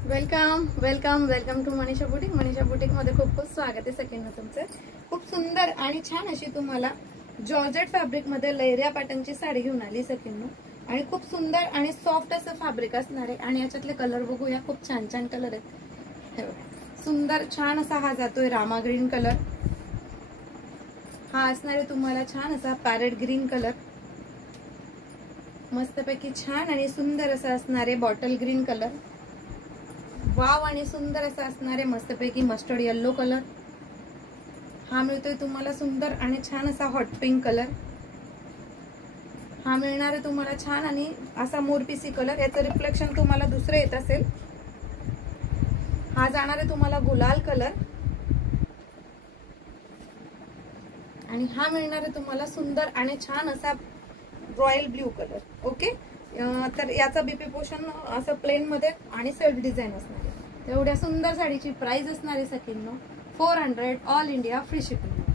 Welcome welcome welcome to Manisha boutique. Manisha boutique मध्ये खूप खूप स्वागत आहे सगळ्यांना तुमचं. खूप सुंदर आणि छान अशी तुम्हाला जॉर्जेट फॅब्रिक मध्ये लैरिया पॅटर्नची साडी घेऊन आली सगळ्यांना. आणि खूप सुंदर आणि सॉफ्ट असं फॅब्रिक असणार आहे. आणि याच्यातले कलर बघूया, खूप छान छान कलर आहेत. हे बघा, सुंदर छान असा हा जातोय रामा ग्रीन कलर. हा असणार आहे तुम्हाला छान असा पॅरेट ग्रीन कलर. मस्तपैकी छान आणि सुंदर असं असणार आहे बॉटल ग्रीन कलर. वाव आणि सुंदर असं असणार आहे मस्तपैकी मस्टर्ड येल्लो कलर. हा मिळतोय तुम्हाला सुंदर आणि छान असा हॉट पिंक कलर. हा मिळणार आहे तुम्हाला छान आणि असा मोरपिसी कलर. याचं रिफ्लेक्शन तुम्हाला दुसरं येत असेल. हा जाणार आहे तुम्हाला गुलाल कलर. आणि हा मिळणार आहे तुम्हाला सुंदर आणि छान असा रॉयल ब्ल्यू कलर. ओके, तर याचा बीपी पोर्शन असं प्लेन मध्ये आणि सेल्फ डिझाईन असणार आहे. एवढ्या सुंदर साडीची प्राइस असणार आहे सकिनो 400 ऑल इंडिया फ्री शिपिंग.